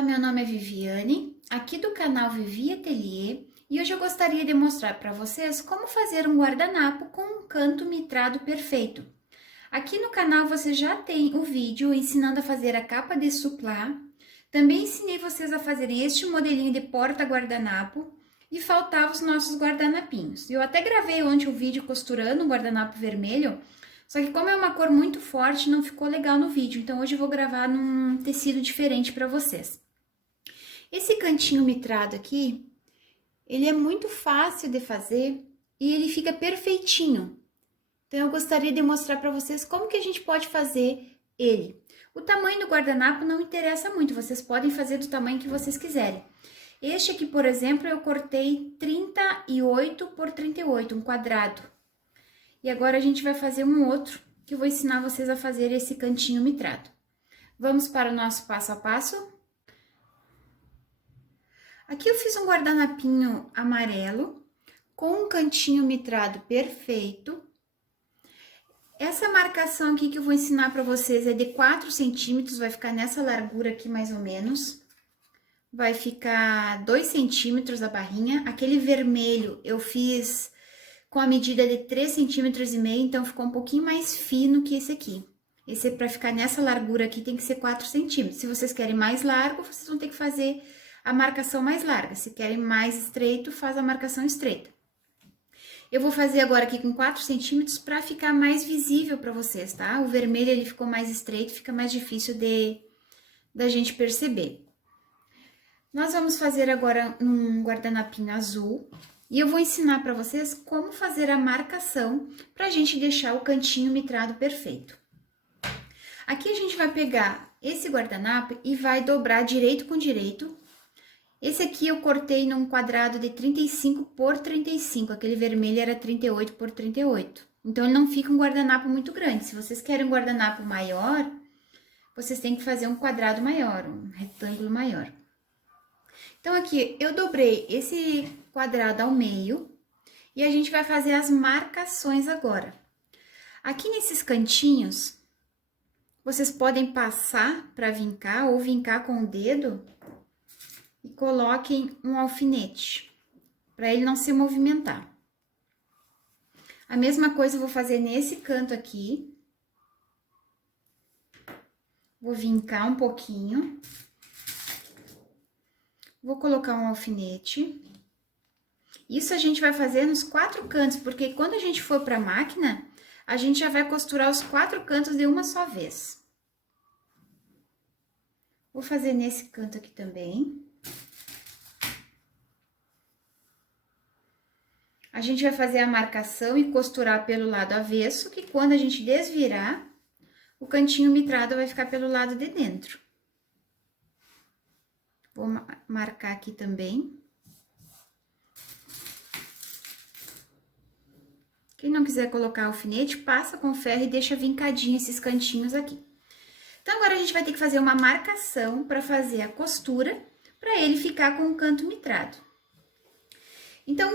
Olá, meu nome é Viviane, aqui do canal Vivi Ateliê, e hoje eu gostaria de mostrar para vocês como fazer um guardanapo com um canto mitrado perfeito. Aqui no canal você já tem o vídeo ensinando a fazer a capa de suplá, também ensinei vocês a fazer este modelinho de porta-guardanapo e faltavam os nossos guardanapinhos. Eu até gravei ontem o vídeo costurando um guardanapo vermelho, só que como é uma cor muito forte, não ficou legal no vídeo, então hoje eu vou gravar num tecido diferente para vocês. Esse cantinho mitrado aqui, ele é muito fácil de fazer e ele fica perfeitinho. Então eu gostaria de mostrar para vocês como que a gente pode fazer ele. O tamanho do guardanapo não interessa muito, vocês podem fazer do tamanho que vocês quiserem. Este aqui, por exemplo, eu cortei 38 por 38, um quadrado. E agora a gente vai fazer um outro, que eu vou ensinar vocês a fazer esse cantinho mitrado. Vamos para o nosso passo a passo? Aqui eu fiz um guardanapinho amarelo, com um cantinho mitrado perfeito. Essa marcação aqui que eu vou ensinar para vocês é de 4 centímetros, vai ficar nessa largura aqui mais ou menos. Vai ficar 2 centímetros a barrinha. Aquele vermelho eu fiz com a medida de 3,5 centímetros, então ficou um pouquinho mais fino que esse aqui. Esse é para ficar nessa largura aqui tem que ser 4 centímetros. Se vocês querem mais largo, vocês vão ter que fazer a marcação mais larga. Se querem mais estreito, faz a marcação estreita. Eu vou fazer agora aqui com 4 centímetros para ficar mais visível para vocês, tá? O vermelho ele ficou mais estreito, fica mais difícil da gente perceber. Nós vamos fazer agora um guardanapinho azul e eu vou ensinar para vocês como fazer a marcação para a gente deixar o cantinho mitrado perfeito. Aqui a gente vai pegar esse guardanapo e vai dobrar direito com direito. Esse aqui eu cortei num quadrado de 35 por 35, aquele vermelho era 38 por 38. Então, ele não fica um guardanapo muito grande. Se vocês querem um guardanapo maior, vocês têm que fazer um quadrado maior, um retângulo maior. Então, aqui eu dobrei esse quadrado ao meio e a gente vai fazer as marcações agora. Aqui nesses cantinhos, vocês podem passar para vincar ou vincar com o dedo e coloquem um alfinete, para ele não se movimentar. A mesma coisa eu vou fazer nesse canto aqui. Vou vincar um pouquinho. Vou colocar um alfinete. Isso a gente vai fazer nos 4 cantos, porque quando a gente for para a máquina, a gente já vai costurar os 4 cantos de uma só vez. Vou fazer nesse canto aqui também. A gente vai fazer a marcação e costurar pelo lado avesso, que quando a gente desvirar, o cantinho mitrado vai ficar pelo lado de dentro. Vou marcar aqui também. Quem não quiser colocar alfinete, passa com ferro e deixa vincadinho esses cantinhos aqui. Então, agora a gente vai ter que fazer uma marcação para fazer a costura, para ele ficar com o canto mitrado. Então,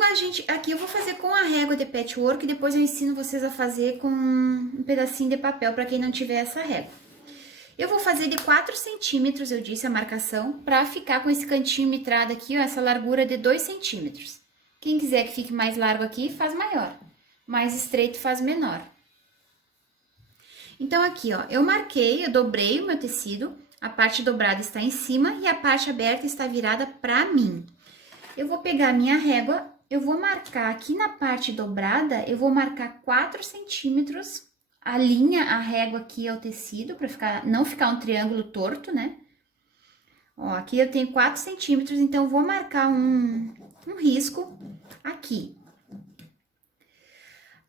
aqui eu vou fazer com a régua de patchwork e depois eu ensino vocês a fazer com um pedacinho de papel, para quem não tiver essa régua. Eu vou fazer de 4 centímetros, eu disse a marcação, para ficar com esse cantinho mitrado aqui, ó, essa largura de 2 centímetros. Quem quiser que fique mais largo aqui, faz maior. Mais estreito, faz menor. Então, aqui, ó, eu marquei, eu dobrei o meu tecido, a parte dobrada está em cima e a parte aberta está virada para mim. Eu vou pegar a minha régua, eu vou marcar aqui na parte dobrada, eu vou marcar 4 centímetros, alinha a régua aqui ao tecido, para não ficar um triângulo torto, né? Ó, aqui eu tenho 4 centímetros, então eu vou marcar um risco aqui.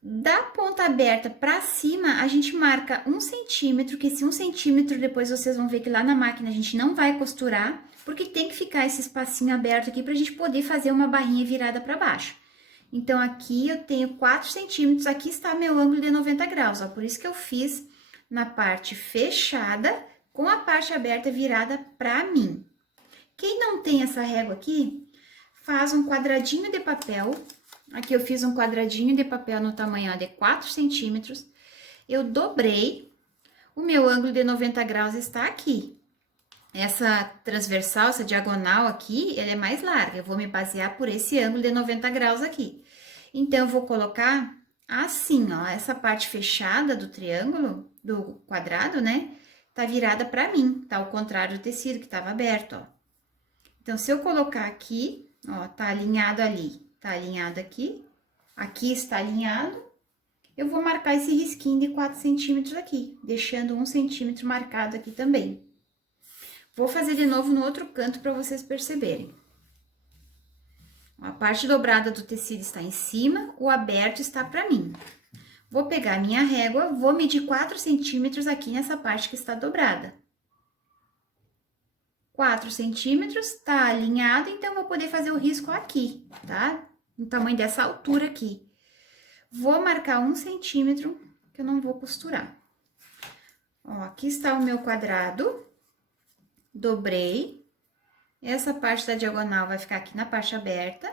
Da ponta aberta para cima, a gente marca 1 centímetro, que esse 1 centímetro depois vocês vão ver que lá na máquina a gente não vai costurar, porque tem que ficar esse espacinho aberto aqui pra gente poder fazer uma barrinha virada para baixo. Então, aqui eu tenho 4 centímetros, aqui está meu ângulo de 90 graus, ó, por isso que eu fiz na parte fechada, com a parte aberta virada para mim. Quem não tem essa régua aqui, faz um quadradinho de papel. Aqui eu fiz um quadradinho de papel no tamanho, ó, de 4 centímetros. Eu dobrei, o meu ângulo de 90 graus está aqui. essa transversal, essa diagonal aqui, ela é mais larga. Eu vou me basear por esse ângulo de 90 graus aqui. Então, eu vou colocar assim, ó, essa parte fechada do triângulo, do quadrado, né? Tá virada pra mim, tá ao contrário do tecido que tava aberto, ó. Então, se eu colocar aqui, ó, tá alinhado ali, tá alinhado aqui, aqui está alinhado, eu vou marcar esse risquinho de 4 centímetros aqui, deixando 1 centímetro marcado aqui também. Vou fazer de novo no outro canto para vocês perceberem. A parte dobrada do tecido está em cima, o aberto está para mim. Vou pegar a minha régua, vou medir 4 centímetros aqui nessa parte que está dobrada. 4 centímetros, tá alinhado, então vou poder fazer o risco aqui, tá? No tamanho dessa altura aqui. Vou marcar 1 centímetro, que eu não vou costurar. Ó, aqui está o meu quadrado. Dobrei. Essa parte da diagonal vai ficar aqui na parte aberta.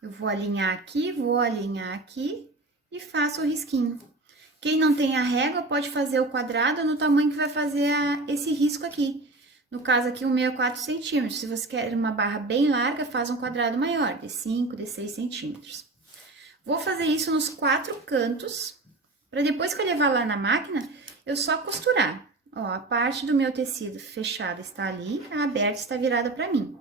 Eu vou alinhar aqui e faço o risquinho. Quem não tem a régua pode fazer o quadrado no tamanho que vai fazer esse risco aqui. No caso aqui, o meu é 4 centímetros. Se você quer uma barra bem larga, faz um quadrado maior, de 5, de 6 centímetros. Vou fazer isso nos 4 cantos, para depois que eu levar lá na máquina, eu só costurar. Ó, a parte do meu tecido fechado está ali, a aberta está virada para mim.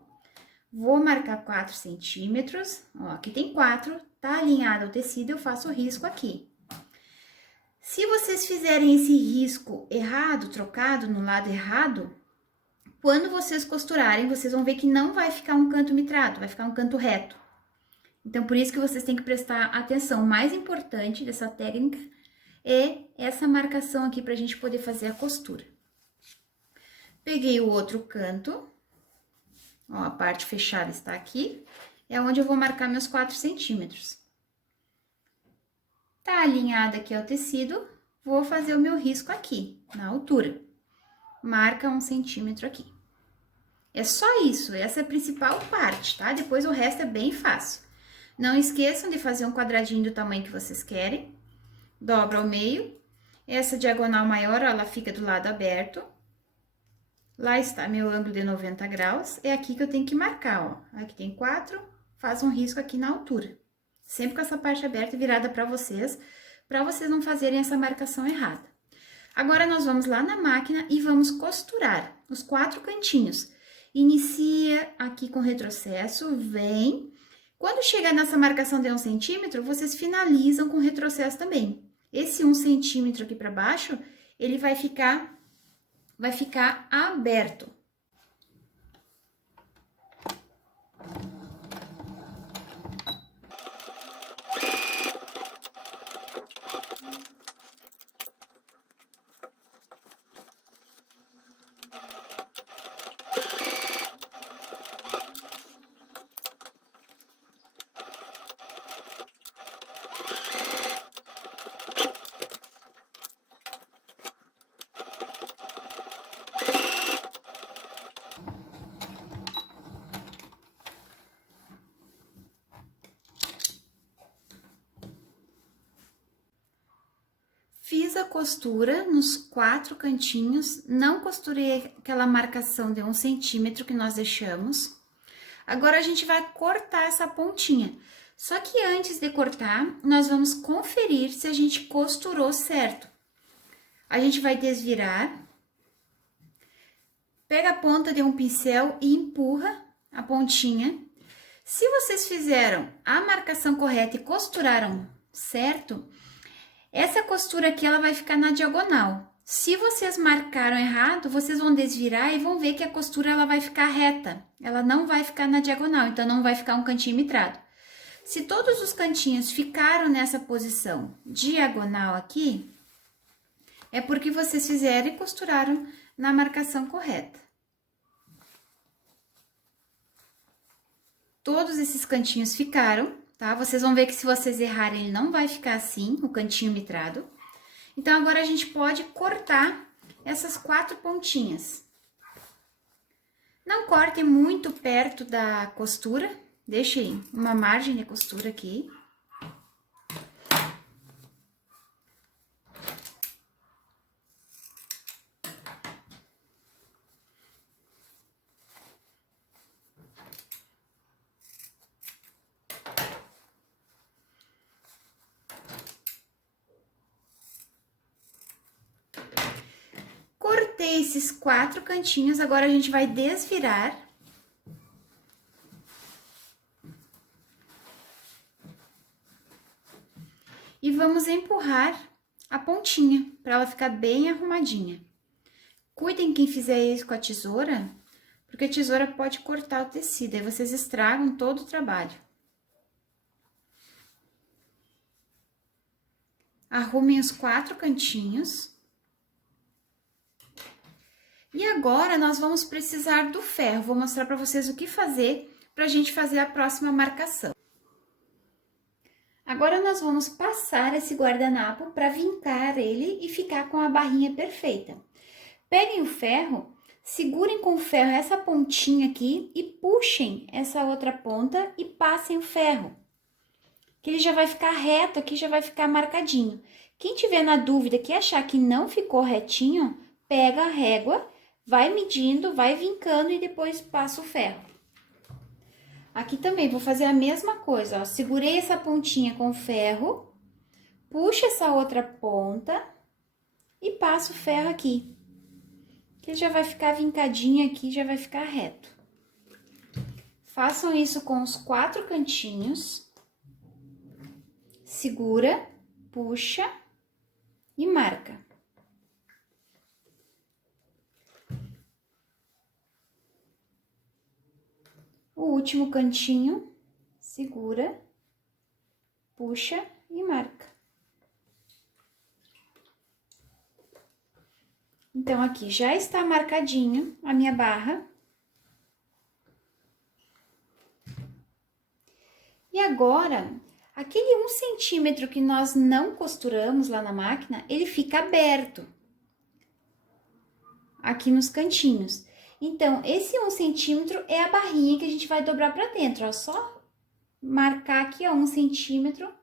Vou marcar 4 centímetros, ó, aqui tem 4, tá alinhado o tecido, eu faço o risco aqui. Se vocês fizerem esse risco errado, trocado no lado errado, quando vocês costurarem, vocês vão ver que não vai ficar um canto mitrado, vai ficar um canto reto. Então, por isso que vocês têm que prestar atenção. O mais importante dessa técnica é essa marcação aqui pra gente poder fazer a costura. Peguei o outro canto, ó, a parte fechada está aqui, é onde eu vou marcar meus 4 centímetros. Tá alinhado aqui ao tecido, vou fazer o meu risco aqui, na altura. Marca 1 centímetro aqui. É só isso, essa é a principal parte, tá? Depois o resto é bem fácil. Não esqueçam de fazer um quadradinho do tamanho que vocês querem. Dobra ao meio. Essa diagonal maior, ó, ela fica do lado aberto. Lá está meu ângulo de 90 graus. É aqui que eu tenho que marcar, ó. Aqui tem 4, faz um risco aqui na altura. Sempre com essa parte aberta virada para vocês não fazerem essa marcação errada. Agora, nós vamos lá na máquina e vamos costurar os 4 cantinhos. Inicia aqui com retrocesso, vem. Quando chegar nessa marcação de 1 centímetro, vocês finalizam com retrocesso também. Esse 1 centímetro aqui para baixo, ele vai ficar aberto. Fiz a costura nos 4 cantinhos, não costurei aquela marcação de 1 centímetro que nós deixamos. Agora, a gente vai cortar essa pontinha. Só que antes de cortar, nós vamos conferir se a gente costurou certo. A gente vai desvirar, pega a ponta de um pincel e empurra a pontinha. Se vocês fizeram a marcação correta e costuraram certo, essa costura aqui, ela vai ficar na diagonal. Se vocês marcaram errado, vocês vão desvirar e vão ver que a costura, ela vai ficar reta. Ela não vai ficar na diagonal, então não vai ficar um cantinho mitrado. Se todos os cantinhos ficaram nessa posição diagonal aqui, é porque vocês fizeram e costuraram na marcação correta. Todos esses cantinhos ficaram, tá? Vocês vão ver que se vocês errarem, ele não vai ficar assim, o cantinho mitrado. Então, agora a gente pode cortar essas 4 pontinhas. Não cortem muito perto da costura, deixem uma margem de costura aqui. cortei esses 4 cantinhos, agora a gente vai desvirar. E vamos empurrar a pontinha, para ela ficar bem arrumadinha. Cuidem quem fizer isso com a tesoura, porque a tesoura pode cortar o tecido, aí vocês estragam todo o trabalho. Arrumem os 4 cantinhos. E agora, nós vamos precisar do ferro. Vou mostrar para vocês o que fazer para a gente fazer a próxima marcação. Agora, nós vamos passar esse guardanapo para vincar ele e ficar com a barrinha perfeita. Peguem o ferro, segurem com o ferro essa pontinha aqui e puxem essa outra ponta e passem o ferro. Que ele já vai ficar reto aqui, já vai ficar marcadinho. Quem tiver na dúvida que achar que não ficou retinho, pega a régua, vai medindo, vai vincando e depois passa o ferro. Aqui também vou fazer a mesma coisa, ó. Segurei essa pontinha com o ferro, puxo essa outra ponta e passo o ferro aqui. Que ele já vai ficar vincadinho aqui, já vai ficar reto. Façam isso com os 4 cantinhos. Segura, puxa e marca. O último cantinho, segura, puxa e marca. Então, aqui já está marcadinho a minha barra. E agora, aquele 1 centímetro que nós não costuramos lá na máquina, ele fica aberto aqui nos cantinhos. Então, esse 1 centímetro é a barrinha que a gente vai dobrar pra dentro, ó. Só marcar aqui, ó, 1 centímetro,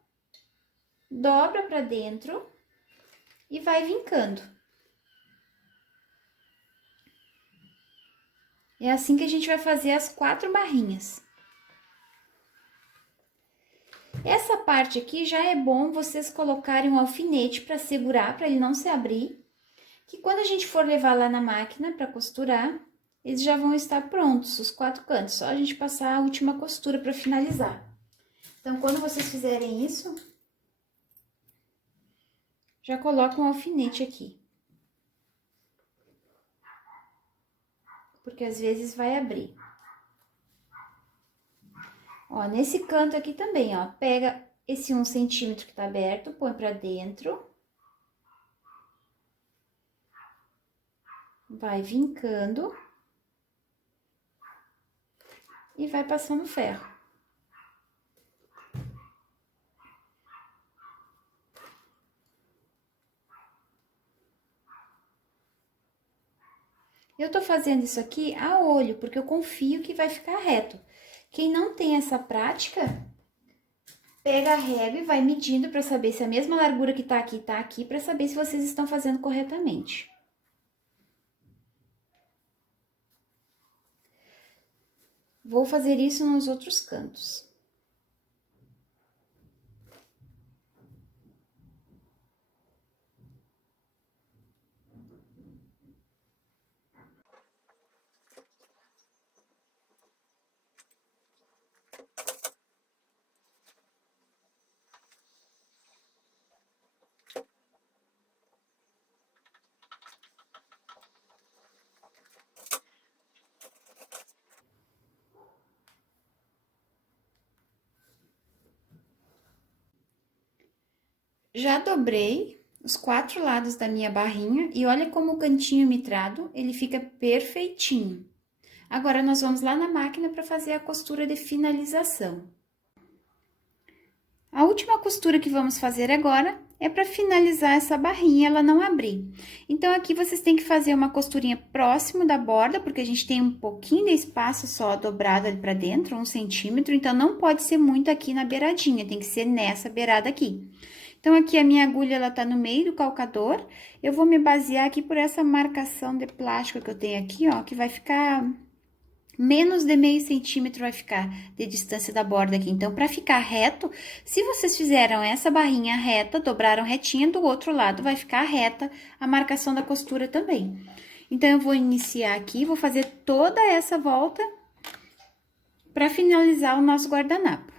dobra pra dentro e vai vincando. É assim que a gente vai fazer as 4 barrinhas. Essa parte aqui já é bom vocês colocarem um alfinete para segurar, para ele não se abrir, que quando a gente for levar lá na máquina para costurar, eles já vão estar prontos, os 4 cantos, só a gente passar a última costura para finalizar. Então, quando vocês fizerem isso, já coloca um alfinete aqui. Porque às vezes vai abrir. Ó, nesse canto aqui também, ó, pega esse 1 centímetro que tá aberto, põe pra dentro. Vai vincando. E vai passando ferro. Eu tô fazendo isso aqui a olho, porque eu confio que vai ficar reto. Quem não tem essa prática, pega a régua e vai medindo para saber se a mesma largura que tá aqui, para saber se vocês estão fazendo corretamente. Vou fazer isso nos outros cantos. Já dobrei os 4 lados da minha barrinha e olha como o cantinho mitrado, ele fica perfeitinho. Agora, nós vamos lá na máquina para fazer a costura de finalização. A última costura que vamos fazer agora é para finalizar essa barrinha, ela não abrir. Então, aqui vocês têm que fazer uma costurinha próximo da borda, porque a gente tem um pouquinho de espaço só dobrado ali para dentro, 1 centímetro, então não pode ser muito aqui na beiradinha, tem que ser nessa beirada aqui. Então, aqui a minha agulha, ela tá no meio do calcador, eu vou me basear aqui por essa marcação de plástico que eu tenho aqui, ó, que vai ficar menos de meio centímetro vai ficar de distância da borda aqui. Então, para ficar reto, se vocês fizeram essa barrinha reta, dobraram retinha, do outro lado vai ficar reta a marcação da costura também. Então, eu vou iniciar aqui, vou fazer toda essa volta para finalizar o nosso guardanapo.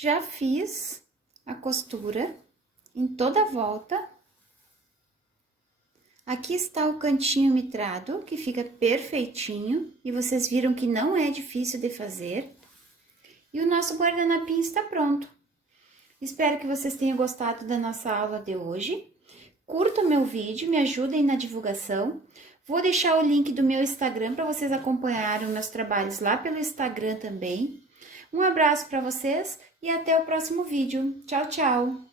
Já fiz a costura em toda a volta. Aqui está o cantinho mitrado, que fica perfeitinho, e vocês viram que não é difícil de fazer. E o nosso guardanapinho está pronto. Espero que vocês tenham gostado da nossa aula de hoje. Curtam meu vídeo, me ajudem na divulgação. Vou deixar o link do meu Instagram para vocês acompanharem os meus trabalhos lá pelo Instagram também. Um abraço para vocês e até o próximo vídeo. Tchau, tchau!